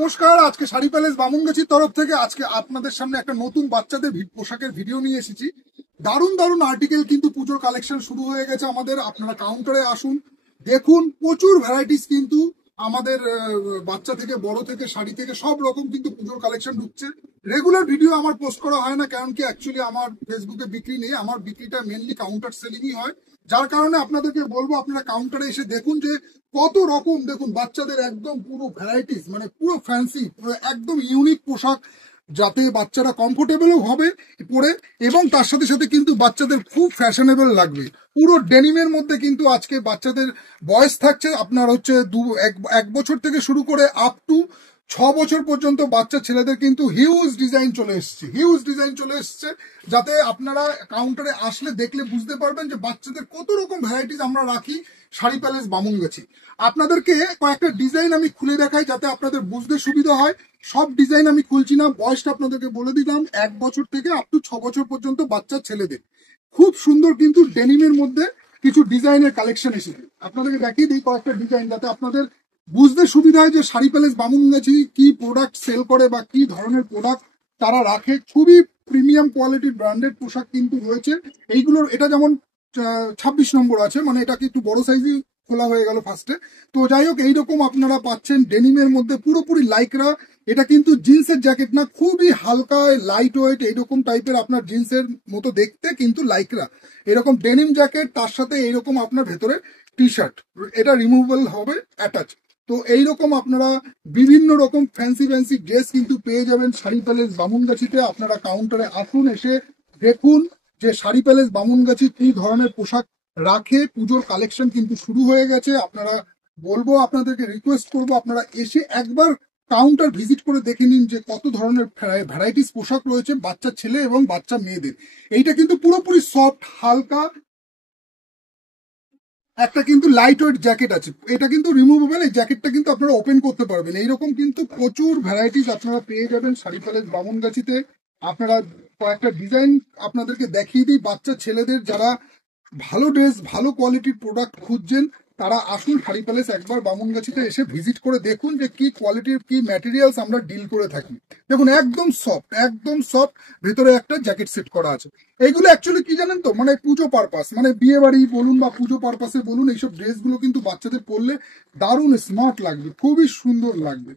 নমস্কার। আজকে শাড়ি প্যালেস বামুনগাছির তরফ থেকে আজকে আপনাদের সামনে একটা নতুন বাচ্চাদের পোশাকের ভিডিও নিয়ে এসেছি। দারুণ দারুণ আর্টিকেল কিন্তু পুজোর কালেকশন শুরু হয়ে গেছে আমাদের। আপনারা কাউন্টারে আসুন, দেখুন প্রচুর ভ্যারাইটিস কিন্তু আমাদের বাচ্চা থেকে বড় থেকে শাড়ি থেকে সব রকম কিন্তু পুজোর কালেকশন ঢুকছে। রেগুলার ভিডিও আমার পোস্ট করা হয় না, কারণ কি অ্যাকচুয়ালি আমার ফেসবুকে বিক্রি নেই, আমার বিক্রিটা মেনলি কাউন্টার সেলিংই হয়। যার কারণে আপনাদেরকে বলবো আপনারা কাউন্টারে এসে দেখুন যে কত রকম, দেখুন বাচ্চাদের একদম পুরো ভ্যারাইটিস, মানে পুরো ফ্যান্সি, একদম ইউনিক পোশাক, যাতে বাচ্চারা কমফোর্টেবলও হবে পরে, এবং তার সাথে সাথে কিন্তু বাচ্চাদের খুব ফ্যাশনেবল লাগবে। পুরো ডেনিমের মধ্যে কিন্তু আজকে বাচ্চাদের বয়স থাকছে আপনার হচ্ছে এক বছর থেকে শুরু করে আপ টু 6 বছর পর্যন্ত বাচ্চা ছেলেদের কিন্তু হিউজ ডিজাইন চলে এসছে, যাতে আপনারা কাউন্টারে আসলে দেখলে বুঝতে পারবেন যে বাচ্চাদের কত রকম ভ্যারাইটিস আমরা রাখি শাড়ি প্যালেস বামুনগাছি। আপনাদেরকে কয়েকটা ডিজাইন আমি খুলে দেখাই যাতে আপনাদের বুঝতে সুবিধা হয়। সব ডিজাইন আমি খুলছি না, বয়সটা আপনাদেরকে বলে দিলাম 1 বছর থেকে আপ টু 6 বছর পর্যন্ত বাচ্চা ছেলেদের। খুব সুন্দর কিন্তু ডেনিমের মধ্যে কিছু ডিজাইনের কালেকশন এসেছে, আপনাদেরকে দেখিয়ে দিই কয়েকটা ডিজাইন যাতে আপনাদের বুঝতে সুবিধা হয় যে শাড়ি প্যালেস বামুনগাছি কি প্রোডাক্ট সেল করে বা কি ধরনের প্রোডাক্ট তারা রাখে। খুবই প্রিমিয়াম কোয়ালিটির ব্র্যান্ডেড পোশাক কিন্তু রয়েছে এইগুলোর। এটা যেমন 26 নম্বর আছে, মানে এটাকে একটু বড় সাইজই খোলা হয়ে গেল ফার্স্টে। তো যাই হোক, এইরকম আপনারা পাচ্ছেন ডেনিমের মধ্যে পুরোপুরি লাইকরা। এটা কিন্তু জিন্সের জ্যাকেট না, খুবই হালকা লাইট ওয়েট এইরকম টাইপের, আপনার জিন্সের মতো দেখতে কিন্তু লাইকরা। এরকম ডেনিম জ্যাকেট, তার সাথে এইরকম আপনার ভেতরে টি শার্ট, এটা রিমুভেবল হবে অ্যাটাচ। তো এইরকম আপনারা বিভিন্ন রকম ফ্যান্সি ড্রেস কিন্তু পেয়ে যাবেন শাড়ি প্যালেস বামুনগাছিতে। আপনারা কাউন্টারে আসুন, এসে দেখুন যে শাড়ি প্যালেস বামুনগাছি কি ধরনের পোশাক রাখে। পুজোর কালেকশন কিন্তু শুরু হয়ে গেছে। আপনারা বলবো, আপনাদেরকে রিকোয়েস্ট করবো, আপনারা এসে একবার কাউন্টার ভিজিট করে দেখে নিন যে কত ধরনের ভ্যারাইটিস পোশাক রয়েছে বাচ্চা ছেলে এবং বাচ্চা মেয়েদের। এইটা কিন্তু পুরোপুরি সফট হালকা একটা কিন্তু লাইট ওয়েট জ্যাকেট আছে, এটা কিন্তু রিমুভেবল। এই জ্যাকেটটা কিন্তু আপনারা ওপেন করতে পারবেন। এইরকম কিন্তু প্রচুর ভ্যারাইটিস আপনারা পেয়ে যাবেন শাড়ি প্যালেস বামুনগাছিতে। আপনারা কয়েকটা ডিজাইন আপনাদেরকে দেখিয়ে দিই। বাচ্চা ছেলেদের যারা ভালো ড্রেস, ভালো কোয়ালিটির প্রোডাক্ট খুঁজছেন, তারা আসুন শাড়ি প্যালেস একবার বামুনগাছিতে এসে ভিজিট করে দেখুন যে কি কোয়ালিটির কি ম্যাটেরিয়ালস আমরা ডিল করে থাকি। দেখুন একদম সফট, ভেতরে একটা জ্যাকেট সেট করা আছে। এইগুলো অ্যাকচুয়ালি কি জানেন তো, মানে পুজো পারপাস, মানে বিয়ে বাড়ি বলুন বা পুজো পারপাসে বলুন, এইসব ড্রেসগুলো কিন্তু বাচ্চাদের পরলে দারুণ স্মার্ট লাগবে, খুবই সুন্দর লাগবে।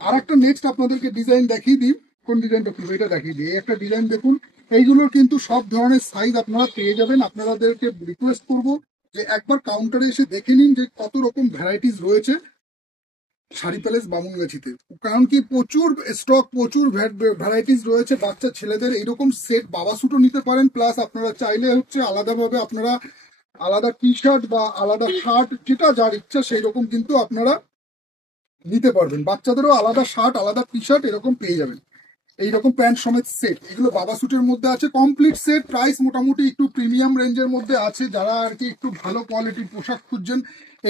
আর একটা নেক্সট আপনাদেরকে ডিজাইন দেখিয়ে দিই। কোন ডিজাইনটা খুলবে এটা দেখিয়ে দিই। এই একটা ডিজাইন দেখুন, এইগুলোর কিন্তু সব ধরনের সাইজ আপনারা পেয়ে যাবেন। আপনাদেরকে রিকোয়েস্ট করবো যে একবার কাউন্টারে এসে দেখে নিন যে কত রকম ভ্যারাইটিস রয়েছে শাড়ি প্যালেস বামুনগাছিতে। কারণ কি প্রচুর স্টক, প্রচুর ভ্যারাইটিস রয়েছে বাচ্চা ছেলেদের। এইরকম সেট বাবা স্যুটও নিতে পারেন, প্লাস আপনারা চাইলে হচ্ছে আলাদাভাবে আপনারা আলাদা টি শার্ট বা আলাদা শার্ট, যেটা যার ইচ্ছা সেই রকম কিন্তু আপনারা নিতে পারবেন। বাচ্চাদেরও আলাদা শার্ট, আলাদা টি শার্ট এরকম পেয়ে যাবেন। এইরকম প্যান্ট সমেত সেট, এগুলো বাবা স্যুটের মধ্যে আছে কমপ্লিট সেট। প্রাইস মোটামুটি একটু প্রিমিয়াম রেঞ্জের মধ্যে আছে। যারা আর কি একটু ভালো কোয়ালিটির পোশাক খুঁজছেন,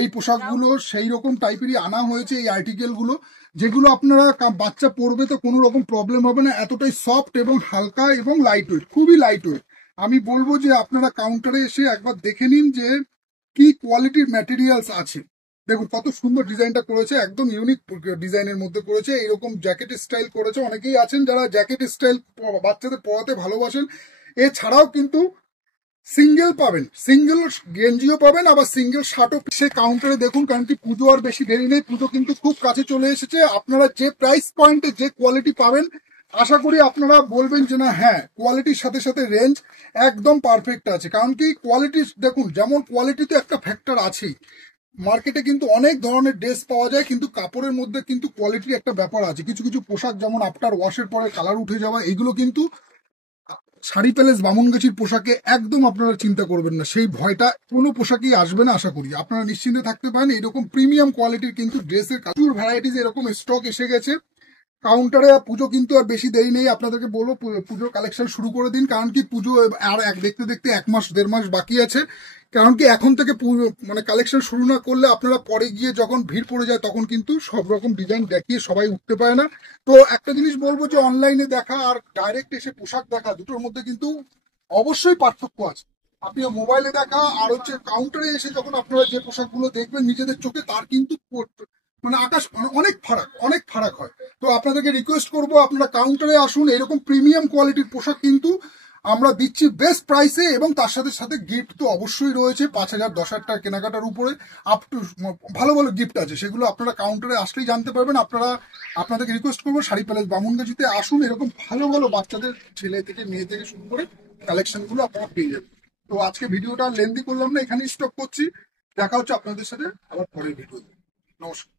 এই পোশাকগুলো সেই রকম টাইপেরই আনা হয়েছে। এই আর্টিকেলগুলো যেগুলো আপনারা বাচ্চা পরবে তো কোনো রকম প্রবলেম হবে না, এতটাই সফট এবং হালকা এবং লাইট ওয়েট, খুবই লাইট ওয়েট। আমি বলবো যে আপনারা কাউন্টারে এসে একবার দেখে নিন যে কি কোয়ালিটির ম্যাটেরিয়ালস আছে। দেখুন কত সুন্দর ডিজাইনটা করেছে, একদম ইউনিক ডিজাইনের মধ্যে করেছে। এরকম জ্যাকেট স্টাইল করেছে। অনেকেই আছেন যারা জ্যাকেট স্টাইল বাচ্চাদের পরাতে ভালোবাসেন। এছাড়াও কিন্তু সিঙ্গেল পাবেন, সিঙ্গেল গেঞ্জিও পাবেন, আবার সিঙ্গেল শার্টও সে কাউন্টারে দেখুন। কারণ কি পুজো আর বেশি দেরি নেই, পুজো কিন্তু খুব কাছে চলে এসেছে। আপনারা যে প্রাইস পয়েন্টে যে কোয়ালিটি পাবেন, আশা করি আপনারা বলবেন যে না হ্যাঁ, কোয়ালিটির সাথে সাথে রেঞ্জ একদম পারফেক্ট আছে। কারণ কি কোয়ালিটি দেখুন, যেমন কোয়ালিটিতে একটা ফ্যাক্টর আছেই। মার্কেটে কিন্তু অনেক ধরনের ড্রেস পাওয়া যায়, কিন্তু কাপড়ের মধ্যে কিন্তু কোয়ালিটির একটা ব্যাপার আছে। কিছু কিছু পোশাক যেমন আফটার ওয়াশের পরে কালার উঠে যাওয়া, এগুলো কিন্তু শাড়ি প্যালেস বামুনগাছির পোশাকে একদম আপনারা চিন্তা করবেন না, সেই ভয়টা কোনো পোশাকেই আসবে না। আশা করি আপনারা নিশ্চিন্তে থাকতে পারেন। এরকম প্রিমিয়াম কোয়ালিটির কিন্তু ড্রেসের প্রচুর ভ্যারাইটিস এরকম স্টক এসে গেছে কাউন্টারে। পুজো কিন্তু আর বেশি দেরি নেই, আপনাদেরকে বলবো পুজোর কালেকশন শুরু করে দিন। কারণ কি পুজো আর দেখতে দেখতে 1 মাস 1.5 মাস বাকি আছে। কারণ কি এখন থেকে মানে কালেকশন শুরু না করলে আপনারা পরে গিয়ে যখন ভিড় পড়ে যায় তখন কিন্তু সব রকম ডিজাইন দেখিয়ে সবাই উঠতে পারে না। তো একটা জিনিস বলবো যে অনলাইনে দেখা আর ডাইরেক্ট এসে পোশাক দেখা দুটোর মধ্যে কিন্তু অবশ্যই পার্থক্য আছে। আপনি মোবাইলে দেখা আর হচ্ছে কাউন্টারে এসে যখন আপনারা যে পোশাকগুলো দেখবেন নিজেদের চোখে, তার কিন্তু মানে আকাশ, অনেক ফারাক হয়। তো আপনাদেরকে রিকোয়েস্ট করব আপনারা কাউন্টারে আসুন, এরকম প্রিমিয়াম কোয়ালিটির পোশাক কিন্তু আমরা দিচ্ছি বেস্ট প্রাইসে, এবং তার সাথে সাথে গিফট তো অবশ্যই রয়েছে। 5,000 10,000 টাকা কেনাকাটার উপরে আপ টু ভালো ভালো গিফট আছে, সেগুলো আপনারা কাউন্টারে আসলেই জানতে পারবেন। আপনাদেরকে রিকোয়েস্ট করবো শাড়ি প্যালেস বামুনগাছিতে আসুন, এরকম ভালো ভালো বাচ্চাদের ছেলে থেকে মেয়ে থেকে শুরু করে কালেকশন গুলো আপনারা পেয়ে যাবেন। তো আজকে ভিডিওটা লেন্দি করলাম না, এখানেই স্টপ করছি। দেখা হচ্ছে আপনাদের সাথে আবার পরের ভিডিও। নমস্কার।